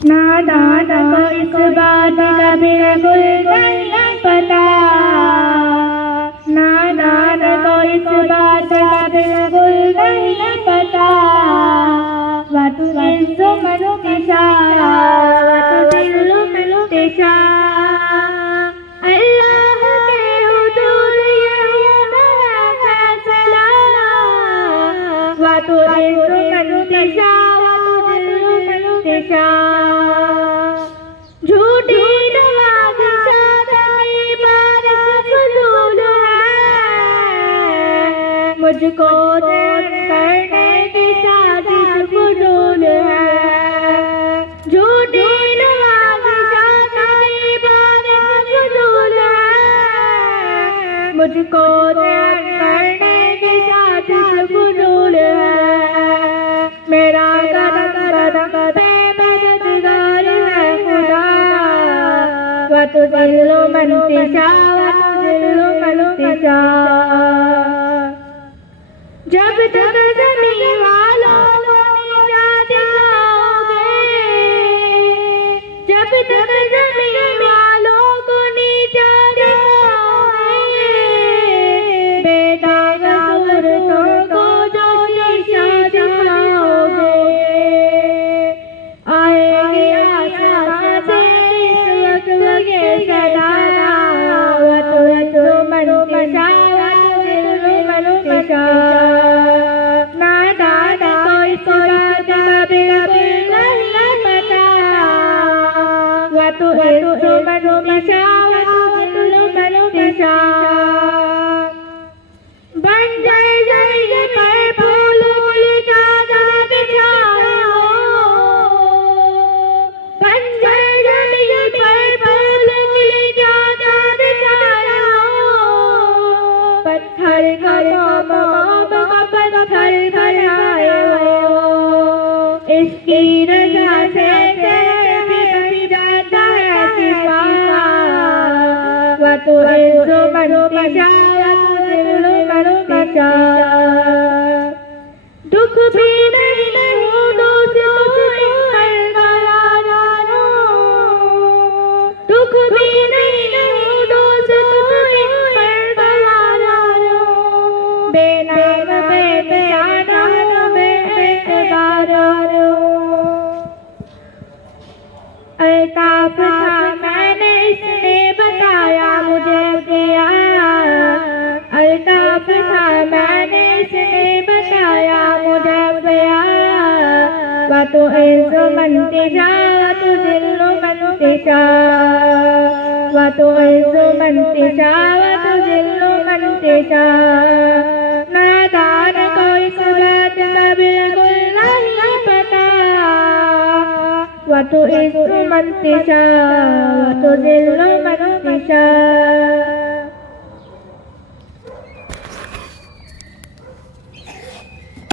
नादान को इस बात का बिल्कुल नहीं पता, नादान को इस बात का बिल्कुल नहीं पता। वातु इल्लु मनु दिशा, वातु दिल्लु मनु दिशा। अल्लाह के हुजूर ये हुआ फैसला, वातु इल्लु मनु दिशा, वातु दिल्लु मनु दिशा। झूठी नवाज़िशा की बारिश फजूल है, मुझको करने की साजिश फजूल है। झूठी नवाज़िशा की बारिश फजूल है, मुझको करने की साजिश फजूल है। मेरा वातु दिल्लु मनु दिशा, वातु दिल्लु मनु दिशा। जब तक ज़मीन वालों को नीचा दिखाओगे, जब तक ज़मीन वालों को नीचा दिखाओगे, बेदाग सूरतों को जो शीशा दिखाओगे, आएगी आसमां से ये सदा। वातु दिल्लु मनु दिशा, वातु दिल्लु मनु दिशा। नादान को इस बात का बिल्कुल नहीं पता, वातु दिल्लु मनु दिशा, वातु दिल्लु मनु दिशा। बन जाए जमीन पर फूल की चादर बिछाओ, बन जाए जमीन पर फूल की चादर बिछाओ। पत्थर को मोम को पत्थर बनाए हो, इसकी रजा से भी बन जाता है सिवा। वातु दिल्लु मनु दिशा, वातु दिल्लु मनु दिशा। दुख भी नहीं हो दोस्तों पर गया, दुख भी नहीं हो दोस्तों पर गया। बेनाम बेबयाना बेएतबार, अल्ताफ था मैंने इसने बताया मुझे किया, अल्ताफ था मैंने इसने बताया मुझे किया। वातु इल्लु मनु दिशा, वातु दिल्लु मनु दिशा। वातु इल्लु मनु दिशा, वातु दिल्लु मनु दिशा। नादान को इस बात का बिल्कुल नहीं पता, वातु इल्लु मनु दिशा, वातु दिल्लु मनु दिशा।